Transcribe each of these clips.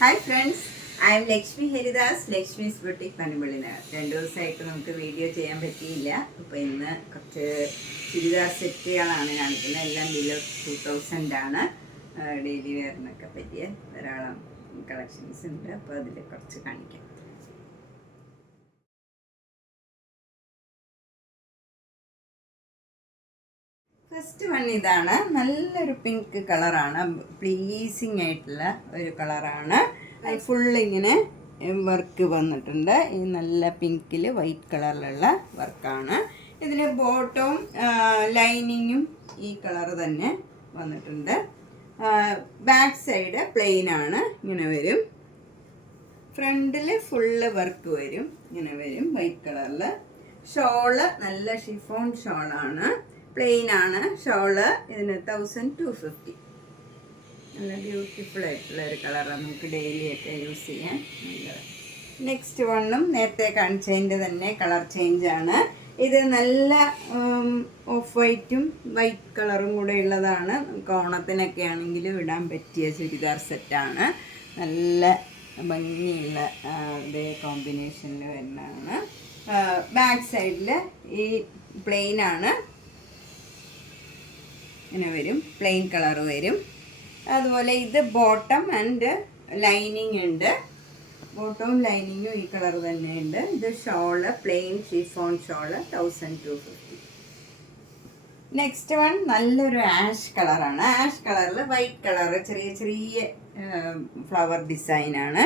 Hi friends, I am Lakshmi Haridas, Lakshmi's boutique പനമ്പള്ളിനാണ്. 2 ദിവസമായിട്ട് നമുക്ക് വീഡിയോ ചെയ്യാൻ പറ്റിയില്ല. അപ്പോൾ ഇന്ന് കുറച്ച് ചുരിദാർ സെറ്റുകളാണ് കാണിക്കുന്നത്. എല്ലാം ബിലോ 2000 ആണ്. ഡെയിലി വെയറിനൊക്കെ പറ്റിയ ധാരാളം കളക്ഷൻസ് ഉണ്ട്. അപ്പോൾ അതിൽ കുറച്ച് കാണിക്കാം. ഫസ്റ്റ് വൺ ഇതാണ്. നല്ലൊരു പിങ്ക് കളറാണ്, പ്ലീസിങ് ആയിട്ടുള്ള ഒരു കളറാണ്. ഫുള്ള് ഇങ്ങനെ വർക്ക് വന്നിട്ടുണ്ട്. ഈ നല്ല പിങ്കിൽ വൈറ്റ് കളറിലുള്ള വർക്കാണ്. ഇതിന് ബോട്ടവും ലൈനിങ്ങും ഈ കളർ തന്നെ വന്നിട്ടുണ്ട്. ബാക്ക് സൈഡ് പ്ലെയിൻ ആണ്, ഇങ്ങനെ വരും. ഫ്രണ്ടിൽ ഫുള്ള് വർക്ക് വരും, ഇങ്ങനെ വരും വൈറ്റ് കളറിൽ. ഷോള് നല്ല ഷിഫോൺ ഷോളാണ്, പ്ലെയിൻ ആണ് ഷോള്. ഇതിന് 1250. നല്ല ബ്യൂട്ടിഫുൾ ആയിട്ടുള്ള ഒരു കളറാണ്, നമുക്ക് ഡെയിലി ഒക്കെ യൂസ് ചെയ്യാൻ നല്ലത്. നെക്സ്റ്റ് വണ്ണും നേരത്തെ കാണിച്ചതിൻ്റെ തന്നെ കളർ ചേഞ്ച് ആണ്. ഇത് നല്ല ഓഫ് വൈറ്റും വൈറ്റ് കളറും കൂടെ ഉള്ളതാണ്. നമുക്ക് ഓണത്തിനൊക്കെ ആണെങ്കിലും ഇടാൻ പറ്റിയ ചുരിദാർ സെറ്റാണ്. നല്ല ഭംഗിയുള്ള ഇതേ കോമ്പിനേഷനിൽ വരുന്നതാണ്. ബാക്ക് സൈഡിൽ ഈ പ്ലെയിൻ ആണ്, ഇങ്ങനെ വരും, പ്ലെയിൻ കളർ വരും. അതുപോലെ ഇത് ബോട്ടം ആൻഡ് ലൈനിങ് ഉണ്ട്. ബോട്ടവും ലൈനിങ്ങും ഈ കളർ തന്നെ ഉണ്ട്. ഇത് shawl plain chiffon shawl 1250. Next one നല്ലൊരു ആഷ് കളറാണ്. ആഷ് കളറിൽ വൈറ്റ് കളർ ചെറിയ ചെറിയ ഫ്ലവർ ഡിസൈനാണ്.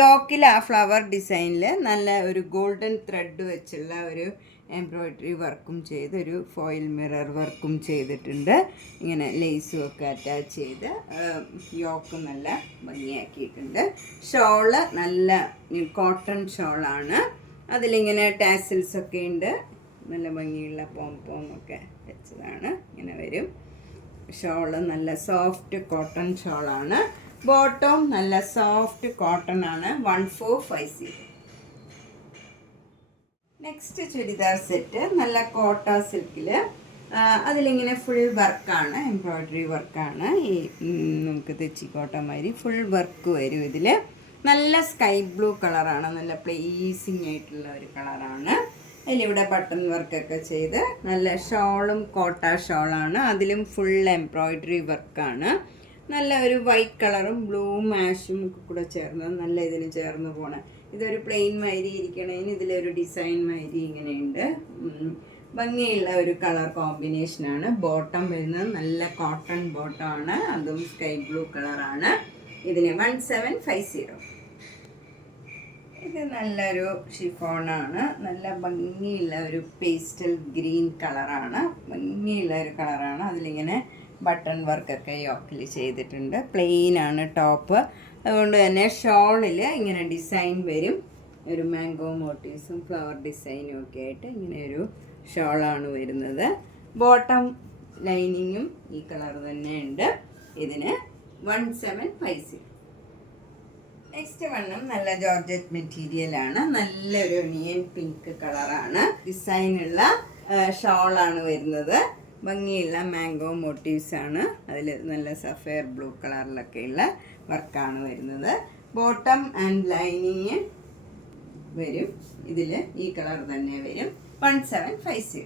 യോക്കിൽ ആ ഫ്ലവർ ഡിസൈനിൽ നല്ല ഒരു ഗോൾഡൻ ത്രെഡ് വെച്ചുള്ള ഒരു എംബ്രോയ്ഡറി വർക്കും ചെയ്ത് ഒരു ഫോയിൽ മിറർ വർക്കും ചെയ്തിട്ടുണ്ട്. ഇങ്ങനെ ലേസും ഒക്കെ അറ്റാച്ച് ചെയ്ത് യോക്ക് നല്ല ഭംഗിയാക്കിയിട്ടുണ്ട്. ഷോള് നല്ല കോട്ടൺ ഷോളാണ്. അതിലിങ്ങനെ ടാസിൽസ് ഒക്കെ ഉണ്ട്. നല്ല ഭംഗിയുള്ള പോംപോമൊക്കെ വെച്ചതാണ്, ഇങ്ങനെ വരും. ഷോള് നല്ല സോഫ്റ്റ് കോട്ടൺ ഷോളാണ്. ബോട്ടവും നല്ല സോഫ്റ്റ് കോട്ടൺ ആണ്. 1450. നെക്സ്റ്റ് ചുരിദാർ സെറ്റ് നല്ല കോട്ട സിൽക്കിൽ. അതിലിങ്ങനെ ഫുൾ വർക്കാണ്, എംബ്രോയ്ഡറി വർക്കാണ്. ഈ നമുക്ക് തെച്ചിക്കോട്ട മാതിരി ഫുൾ വർക്ക് വരും ഇതിൽ. നല്ല സ്കൈ ബ്ലൂ കളറാണ്, നല്ല പ്ലീസിങ് ആയിട്ടുള്ള ഒരു കളറാണ്. അതിലിവിടെ ബട്ടൺ വർക്കൊക്കെ ചെയ്ത് നല്ല ഷോളും കോട്ട ഷോളാണ്. അതിലും ഫുൾ എംബ്രോയ്ഡറി വർക്കാണ്. നല്ല ഒരു വൈറ്റ് കളറും ബ്ലൂവും ആഷും ഒക്കെ കൂടെ ചേർന്ന് നല്ല ഇതിന് ചേർന്ന് പോണ. ഇതൊരു പ്ലെയിൻ മാതിരി ഇരിക്കണേന് ഇതിലൊരു ഡിസൈൻ മാതിരി ഇങ്ങനെയുണ്ട്. ഭംഗിയുള്ള ഒരു കളർ കോമ്പിനേഷനാണ്. ബോട്ടം വരുന്നത് നല്ല കോട്ടൺ ബോട്ടമാണ്, അതും സ്കൈ ബ്ലൂ കളറാണ്. ഇതിന് 1750. ഇത് നല്ലൊരു ഷിഫോണാണ്. നല്ല ഭംഗിയുള്ള ഒരു പേസ്റ്റൽ ഗ്രീൻ കളറാണ്, ഭംഗിയുള്ള ഒരു കളറാണ്. അതിലിങ്ങനെ ബട്ടൺ വർക്കൊക്കെ യോക്കിൽ ചെയ്തിട്ടുണ്ട്. പ്ലെയിൻ ആണ് ടോപ്പ്. അതുകൊണ്ട് തന്നെ ഷോളിൽ ഇങ്ങനെ ഡിസൈൻ വരും. ഒരു മാംഗോ മോട്ടീവ്സും ഫ്ലവർ ഡിസൈനും ഒക്കെ ആയിട്ട് ഇങ്ങനെ ഒരു ഷോളാണ് വരുന്നത്. ബോട്ടം ലൈനിങ്ങും ഈ കളർ തന്നെ ഉണ്ട്. ഇതിന് 1750. നെക്സ്റ്റ് വണ്ണും നല്ല ജോർജറ്റ് മെറ്റീരിയലാണ്. നല്ലൊരു ഒനിയൻ പിങ്ക് കളറാണ്. ഡിസൈനുള്ള ഷോളാണ് വരുന്നത്. ഭംഗിയുള്ള മാംഗോ മോട്ടീവ്സ് ആണ്. അതിൽ നല്ല സഫയർ ബ്ലൂ കളറിലൊക്കെയുള്ള വർക്കാണ് വരുന്നത്. ബോട്ടം ആൻഡ് ലൈനിങ് വരും. ഇതിൽ ഈ കളർ തന്നെ വരും. 1750.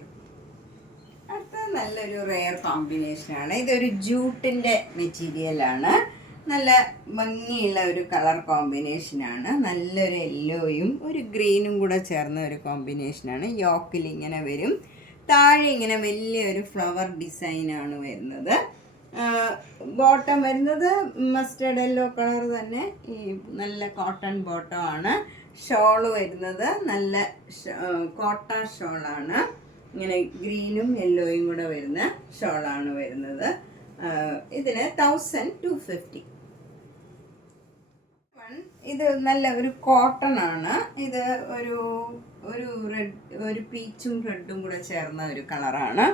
അടുത്ത നല്ലൊരു റെയർ കോമ്പിനേഷനാണ്. ഇതൊരു ജൂട്ടിൻ്റെ മെറ്റീരിയലാണ്. നല്ല ഭംഗിയുള്ള ഒരു കളർ കോമ്പിനേഷനാണ്. നല്ലൊരു യെല്ലോയും ഒരു ഗ്രീനും കൂടെ ചേർന്ന ഒരു കോമ്പിനേഷനാണ്. യോക്കിൽ ഇങ്ങനെ വരും. താഴെ ഇങ്ങനെ വലിയൊരു ഫ്ലവർ ഡിസൈനാണ് വരുന്നത്. ബോട്ടം വരുന്നത് മസ്റ്റേർഡ് യെല്ലോ കളർ തന്നെ. ഈ നല്ല കോട്ടൺ ബോട്ടം ആണ്. ഷോള് വരുന്നത് നല്ല കോട്ട ഷോളാണ്. ഇങ്ങനെ ഗ്രീനും യെല്ലോയും കൂടെ വരുന്ന ഷോളാണ് വരുന്നത്. ഇതിന് 1250. ഇത് നല്ല ഒരു കോട്ടൺ ആണ്. ഇത് ഒരു റെഡ്, പീച്ചും റെഡും കൂടെ ചേർന്ന ഒരു കളറാണ്.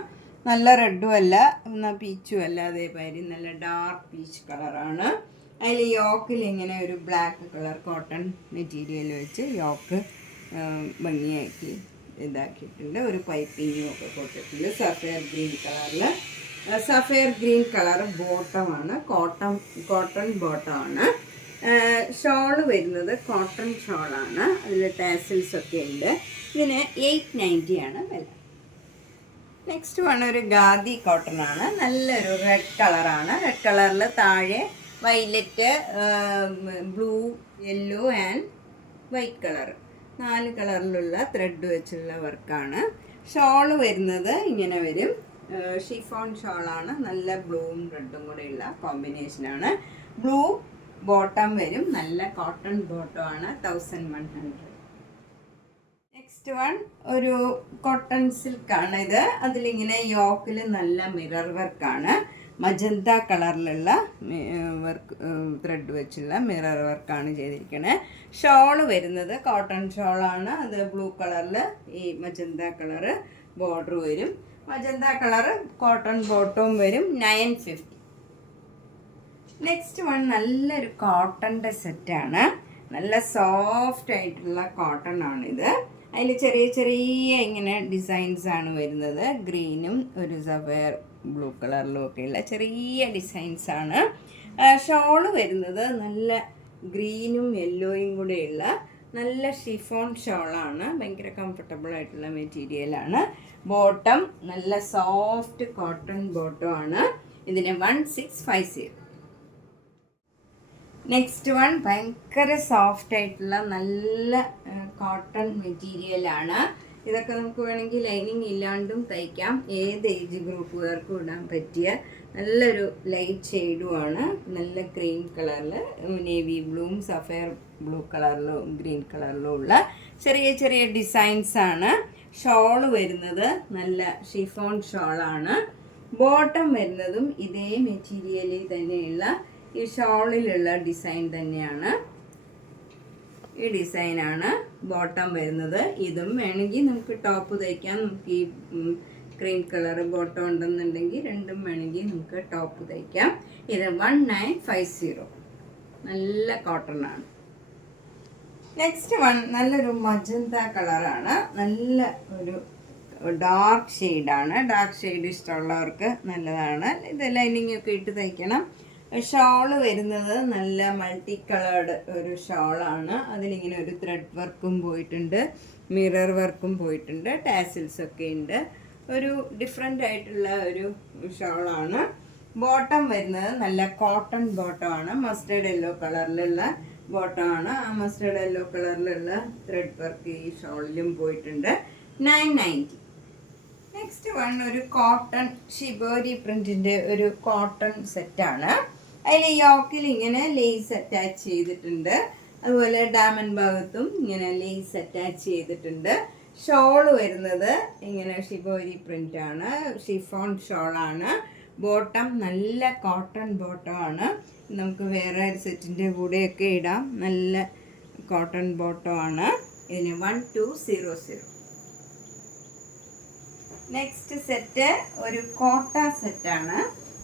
നല്ല റെഡും അല്ല, എന്നാൽ പീച്ചും അല്ല, അതേമാതിരി നല്ല ഡാർക്ക് പീച്ച് കളറാണ്. അതിൽ യോക്കിൽ ഇങ്ങനെ ഒരു ബ്ലാക്ക് കളർ കോട്ടൺ മെറ്റീരിയൽ വെച്ച് യോക്ക് ഭംഗിയാക്കി ഇതാക്കിയിട്ടുണ്ട്. ഒരു പൈപ്പിങ്ങും ഒക്കെ കൊടുത്തിട്ടുണ്ട്. സഫയർ ഗ്രീൻ കളറിൽ. സഫയർ ഗ്രീൻ കളർ ബോട്ടമാണ്, കോട്ടൺ ബോട്ടമാണ്. ഷോള് വരുന്നത് കോട്ടൺ ഷോളാണ്, അതിൽ ടാസിൽസ് ഒക്കെ ഉണ്ട്. ഇതിന് 890 ആണ് വില. നെക്സ്റ്റ് വൺ ഒരു ഖാദി കോട്ടൺ ആണ്, നല്ലൊരു റെഡ് കളറാണ്. റെഡ് കളറിൽ താഴെ violet, blue, yellow and white colour, 4 കളറിലുള്ള ത്രെഡ് വെച്ചുള്ള വർക്കാണ്. ഷോള് വരുന്നത് ഇങ്ങനെ വരും, ഷിഫോൺ ഷോളാണ്, നല്ല ബ്ലൂവും റെഡും കൂടെയുള്ള കോമ്പിനേഷനാണ്. ബ്ലൂ ബോട്ടം വരും, നല്ല കോട്ടൺ ബോട്ടം ആണ്, 1100. നെക്സ്റ്റ് വൺ ഒരു കോട്ടൺ സിൽക്കാണ് ഇത്. അതിലിങ്ങനെ യോക്കിൽ നല്ല മിറർ വർക്കാണ്, മജന്ത കളറിലുള്ള വർക്ക് ത്രെഡ് വെച്ചുള്ള മിറർ വർക്കാണ് ചെയ്തിരിക്കുന്നത്. ഷോള് വരുന്നത് കോട്ടൺ ഷോളാണ്, അത് ബ്ലൂ കളറിൽ ഈ മജന്ത കളറ് ബോർഡർ വരും. മജന്ത കളറ് കോട്ടൺ ബോട്ടവും വരും, 950. നെക്സ്റ്റ് വൺ നല്ലൊരു കോട്ടൻ്റെ സെറ്റാണ്, നല്ല സോഫ്റ്റ് ആയിട്ടുള്ള കോട്ടൺ ആണിത്. അതിൽ ചെറിയ ചെറിയ ഇങ്ങനെ ഡിസൈൻസ് ആണ് വരുന്നത്, ഗ്രീനും ഒരു സഫയർ ബ്ലൂ കളറിലും ഒക്കെയുള്ള ചെറിയ ഡിസൈൻസ് ആണ്. ഷോള് വരുന്നത് നല്ല ഗ്രീനും യെല്ലോയും കൂടെയുള്ള നല്ല ഷിഫോൺ ഷോളാണ്, ഭയങ്കര കംഫർട്ടബിൾ ആയിട്ടുള്ള മെറ്റീരിയലാണ്. ബോട്ടം നല്ല സോഫ്റ്റ് കോട്ടൺ ബോട്ടം ആണ്, ഇതിന് 1650. നെക്സ്റ്റ് വൺ ഭയങ്കര സോഫ്റ്റ് ആയിട്ടുള്ള നല്ല കോട്ടൺ മെറ്റീരിയലാണ്. ഇതൊക്കെ നമുക്ക് വേണമെങ്കിൽ ലൈനിങ് ഇല്ലാണ്ടും തയ്ക്കാം, ഏത് ഏജ് ഗ്രൂപ്പുകാർക്കും ഇടാൻ പറ്റിയ നല്ലൊരു ലൈറ്റ് ഷെയ്ഡുമാണ്. നല്ല ക്രീം കളറിൽ നേവി ബ്ലൂവും സഫയർ ബ്ലൂ കളറിലും ഗ്രീൻ കളറിലും ഉള്ള ചെറിയ ചെറിയ ഡിസൈൻസാണ്. ഷോള് വരുന്നത് നല്ല ഷിഫോൺ ഷോളാണ്. ബോട്ടം വരുന്നതും ഇതേ മെറ്റീരിയലിൽ തന്നെയുള്ള ഈ ഷോളിലുള്ള ഡിസൈൻ തന്നെയാണ്, ഈ ഡിസൈനാണ് ബോട്ടം വരുന്നത്. ഇതും വേണമെങ്കിൽ നമുക്ക് ടോപ്പ് തയ്ക്കാം, നമുക്ക് ഈ ക്രീം കളർ ബോട്ടം ഉണ്ടെന്നുണ്ടെങ്കിൽ രണ്ടും വേണമെങ്കിൽ നമുക്ക് ടോപ്പ് തയ്ക്കാം. ഇത് 1950, നല്ല കോട്ടൺ ആണ്. നെക്സ്റ്റ് വൺ നല്ലൊരു മജന്ത കളറാണ്, നല്ല ഒരു ഡാർക്ക് ഷെയ്ഡാണ്. ഡാർക്ക് ഷെയ്ഡ് ഇഷ്ടമുള്ളവർക്ക് നല്ലതാണ്, ഇത് ലൈനിങ് ഒക്കെ ഇട്ട് തയ്ക്കണം. ഷോള് വരുന്നത് നല്ല മൾട്ടി കളേർഡ് ഒരു ഷോളാണ്, അതിലിങ്ങനെ ഒരു ത്രെഡ് വർക്കും പോയിട്ടുണ്ട്, മിറർ വർക്കും പോയിട്ടുണ്ട്, ടാസിൽസ് ഒക്കെ ഉണ്ട്. ഒരു ഡിഫറെൻ്റ് ആയിട്ടുള്ള ഒരു ഷോളാണ്. ബോട്ടം വരുന്നത് നല്ല കോട്ടൺ ബോട്ടമാണ്, മസ്റ്റേർഡ് യെല്ലോ കളറിലുള്ള ബോട്ടമാണ്. ആ മസ്റ്റേർഡ് യെല്ലോ കളറിലുള്ള ത്രെഡ് വർക്ക് ഈ ഷോളിലും പോയിട്ടുണ്ട്, 990. നെക്സ്റ്റ് വൺ ഒരു കോട്ടൺ ഷിബോരി പ്രിൻറ്റിൻ്റെ ഒരു കോട്ടൺ സെറ്റാണ്. അതിൽ യോക്കിൽ ഇങ്ങനെ ലേസ് അറ്റാച്ച് ചെയ്തിട്ടുണ്ട്, അതുപോലെ ഡാമൻ ഭാഗത്തും ഇങ്ങനെ ലേസ് അറ്റാച്ച് ചെയ്തിട്ടുണ്ട്. ഷോള് വരുന്നത് ഇങ്ങനെ ഷിബോരി പ്രിൻ്റാണ്, ഷിഫോൺ ഷോളാണ്. ബോട്ടം നല്ല കോട്ടൺ ബോട്ടമാണ്, നമുക്ക് വേറെ ഒരു സെറ്റിൻ്റെ കൂടെയൊക്കെ ഇടാം, നല്ല കോട്ടൺ ബോട്ടമാണ്. ഇതിന് 1200. നെക്സ്റ്റ് സെറ്റ് ഒരു കോട്ട സെറ്റാണ്.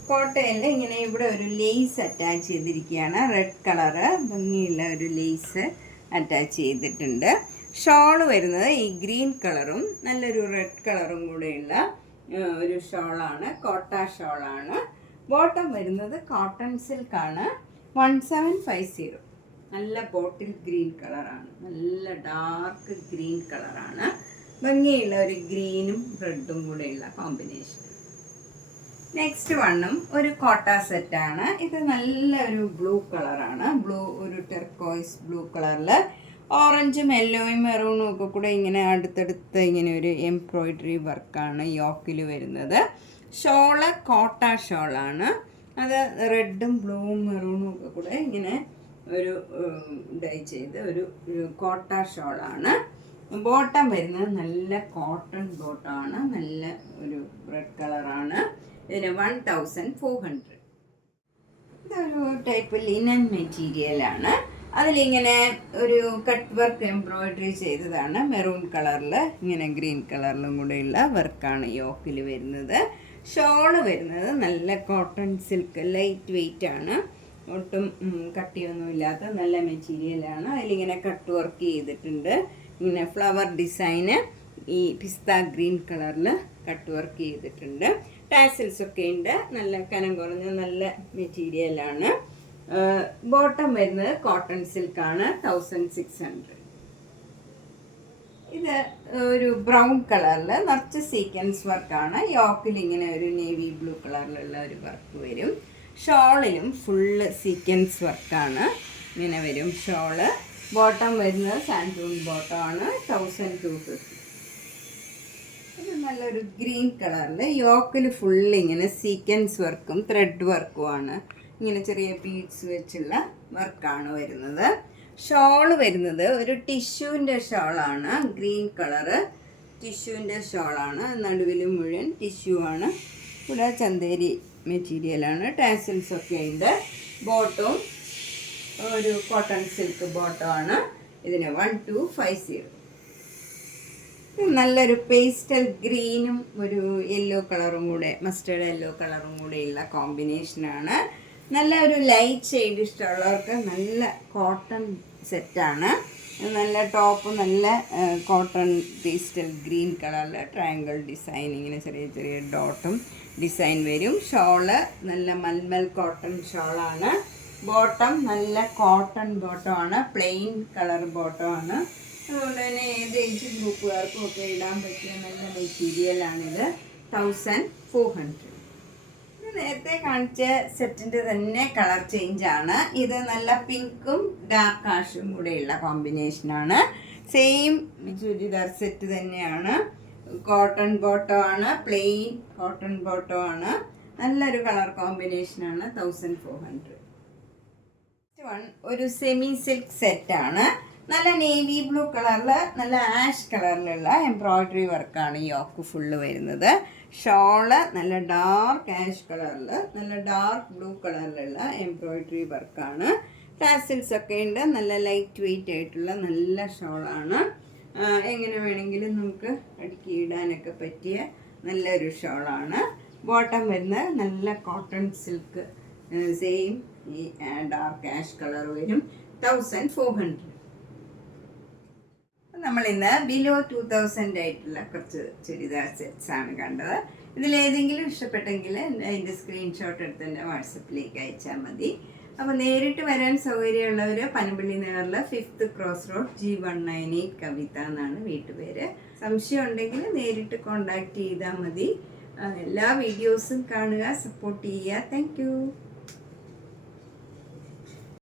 കോട്ടയിൽ ഇങ്ങനെ ഇവിടെ ഒരു ലേസ് അറ്റാച്ച് ചെയ്തിരിക്കുകയാണ്, റെഡ് കളറ് ഭംഗിയുള്ള ഒരു ലേസ് അറ്റാച്ച് ചെയ്തിട്ടുണ്ട്. ഷോള് വരുന്നത് ഈ ഗ്രീൻ കളറും നല്ലൊരു റെഡ് കളറും കൂടെയുള്ള ഒരു ഷോളാണ്, കോട്ട ഷോളാണ്. ബോട്ടം വരുന്നത് കോട്ടൺ സിൽക്കാണ്, 1750. നല്ല ബോട്ടിൽ ഗ്രീൻ കളറാണ്, നല്ല ഡാർക്ക് ഗ്രീൻ കളറാണ്, ഭംഗിയുള്ള ഒരു ഗ്രീനും റെഡും കൂടെയുള്ള കോമ്പിനേഷൻ. നെക്സ്റ്റ് വണ്ണും ഒരു കോട്ട സെറ്റാണ്. ഇത് നല്ല ഒരു ബ്ലൂ കളറാണ്, ബ്ലൂ ഒരു ടെർക്കോയ്സ് ബ്ലൂ കളറിൽ ഓറഞ്ചും യെല്ലോയും മെറൂണും ഒക്കെ കൂടെ ഇങ്ങനെ അടുത്തടുത്ത് ഇങ്ങനെ ഒരു എംബ്രോയിഡറി വർക്കാണ് യോക്കിൽ വരുന്നത്. ഷോള് കോട്ട ഷോളാണ്, അത് റെഡും ബ്ലൂവും മെറൂണും ഒക്കെ കൂടെ ഇങ്ങനെ ഒരു ഡൈ ചെയ്ത് ഒരു കോട്ട ഷോളാണ്. ബോട്ടം വരുന്നത് നല്ല കോട്ടൺ ബോട്ടമാണ്, നല്ല ഒരു റെഡ് കളറാണ്, ഇതിന് 1400. ഇതൊരു ടൈപ്പ് ലിനൻ മെറ്റീരിയലാണ്, അതിലിങ്ങനെ ഒരു കട്ട് വർക്ക് എംബ്രോയിഡറി ചെയ്തതാണ്, മെറൂൺ കളറിൽ ഇങ്ങനെ ഗ്രീൻ കളറിലും കൂടെയുള്ള വർക്കാണ് യോക്കിൽ വരുന്നത്. ഷോള് വരുന്നത് നല്ല കോട്ടൺ സിൽക്ക്, ലൈറ്റ് വെയ്റ്റ് ആണ്, ഒട്ടും കട്ടിയൊന്നുമില്ലാത്ത നല്ല മെറ്റീരിയലാണ്. അതിലിങ്ങനെ കട്ട് വർക്ക് ചെയ്തിട്ടുണ്ട്, ഇങ്ങനെ ഫ്ലവർ ഡിസൈന് ഈ പിസ്ത ഗ്രീൻ കളറിൽ കട്ട് വർക്ക് ചെയ്തിട്ടുണ്ട്. ടാസിൽസ് ഒക്കെ ഉണ്ട്, നല്ല കനം കുറഞ്ഞ നല്ല മെറ്റീരിയലാണ്. ബോട്ടം വരുന്നത് കോട്ടൺ സിൽക്കാണ് 1600. ഇത് ഒരു ബ്രൗൺ കളറിൽ നിറച്ച് സീക്വൻസ് വർക്കാണ്. യോക്കിൽ ഇങ്ങനെ ഒരു നേവി ബ്ലൂ കളറിലുള്ള ഒരു വർക്ക് വരും. ഷോളിലും ഫുള്ള് സീക്വൻസ് വർക്കാണ്, ഇങ്ങനെ വരും ഷോള്. ബോട്ടം വരുന്നത് സാൻഡൂൺ ബോട്ടമാണ് 1250. ഇത് നല്ലൊരു ഗ്രീൻ കളറിൽ യോക്കിൽ ഫുള്ള് ഇങ്ങനെ സീക്വൻസ് വർക്കും ത്രെഡ് വർക്കുമാണ്. ഇങ്ങനെ ചെറിയ ബീഡ്സ് വെച്ചുള്ള വർക്കാണ് വരുന്നത്. ഷോള് വരുന്നത് ഒരു ടിഷ്യൂവിൻ്റെ ഷോളാണ്, ഗ്രീൻ കളറ് ടിഷ്യൂവിൻ്റെ ഷോളാണ്. നടുവിൽ മുഴുവൻ ടിഷ്യൂ ആണ്. ഇവിടെ ചന്തേരി മെറ്റീരിയലാണ്. ടാസിൽസ് ഒക്കെ ഉണ്ട്. ബോട്ടവും ഒരു കോട്ടൺ സിൽക്ക് ബോട്ടമാണ്. ഇതിന് 1250. നല്ലൊരു പേസ്റ്റൽ ഗ്രീനും ഒരു യെല്ലോ കളറും കൂടെ, മസ്റ്റേർഡ് യെല്ലോ കളറും കൂടെയുള്ള കോമ്പിനേഷനാണ്. നല്ല ഒരു ലൈറ്റ് ഷെയ്ഡ് ഇഷ്ടമുള്ളവർക്ക് നല്ല കോട്ടൺ സെറ്റാണ്. നല്ല ടോപ്പ് നല്ല കോട്ടൺ പേസ്റ്റൽ ഗ്രീൻ കളറിൽ ട്രയാങ്കിൾ ഡിസൈൻ, ഇങ്ങനെ ചെറിയ ചെറിയ ഡോട്ടും ഡിസൈൻ വരും. ഷോള് നല്ല മൽമൽ കോട്ടൺ ഷോളാണ്. ബോട്ടം നല്ല കോട്ടൺ ബോട്ടമാണ്, പ്ലെയിൻ കളർ ബോട്ടമാണ്. അതുകൊണ്ട് തന്നെ ഏത് ഏജ് ഗ്രൂപ്പുകാർക്കും ഒക്കെ ഇടാൻ പറ്റിയ നല്ല മെറ്റീരിയലാണിത്. 1400. നേരത്തെ കാണിച്ച സെറ്റിൻ്റെ തന്നെ കളർ ചേഞ്ചാണ്. ഇത് നല്ല പിങ്കും ഡാർക്ക് ആഷും കൂടെയുള്ള കോമ്പിനേഷനാണ്. സെയിം ചുരിദാർ സെറ്റ് തന്നെയാണ്. കോട്ടൺ ബോട്ടമാണ്, പ്ലെയിൻ കോട്ടൺ ബോട്ടമാണ്. നല്ലൊരു കളർ കോമ്പിനേഷനാണ്. 1400. ഒരു സെമി സിൽക്ക് സെറ്റാണ്. നല്ല നേവി ബ്ലൂ കളറിൽ നല്ല ആഷ് കളറിലുള്ള എംബ്രോയ്ഡറി വർക്കാണ് യോക്ക് ഫുള്ള് വരുന്നത്. ഷോള് നല്ല ഡാർക്ക് ആഷ് കളറിൽ നല്ല ഡാർക്ക് ബ്ലൂ കളറിലുള്ള എംബ്രോയ്ഡറി വർക്കാണ്. ടാസിൽസ് ഒക്കെ ഉണ്ട്. നല്ല ലൈറ്റ് വെയിറ്റ് ആയിട്ടുള്ള നല്ല ഷോളാണ്. എങ്ങനെ വേണമെങ്കിലും നമുക്ക് അടുക്കി ഇടാനൊക്കെ പറ്റിയ നല്ലൊരു ഷോളാണ്. ബോട്ടം വരുന്നത് നല്ല കോട്ടൺ സിൽക്ക്, സെയിം ഈ ഡാർക്ക് ആഷ് കളർ വരും. 1400. നമ്മളിന്ന് ബിലോ 2000 ആയിട്ടുള്ള കുറച്ച് ചുരിദാർ സെറ്റ്സാണ് കണ്ടത്. ഇതിലേതെങ്കിലും ഇഷ്ടപ്പെട്ടെങ്കിൽ അതിൻ്റെ സ്ക്രീൻഷോട്ട് എടുത്ത് എൻ്റെ വാട്സപ്പിലേക്ക് അയച്ചാൽ മതി. അപ്പോൾ നേരിട്ട് വരാൻ സൗകര്യമുള്ളവർ പനമ്പള്ളി നഗറിൽ 5th ക്രോസ് റോഡ് G198 കവിത എന്നാണ് വീട്ടുപേര്. സംശയം ഉണ്ടെങ്കിൽ നേരിട്ട് കോണ്ടാക്ട് ചെയ്താൽ മതി. എല്ലാ വീഡിയോസും കാണുക, സപ്പോർട്ട് ചെയ്യുക. താങ്ക്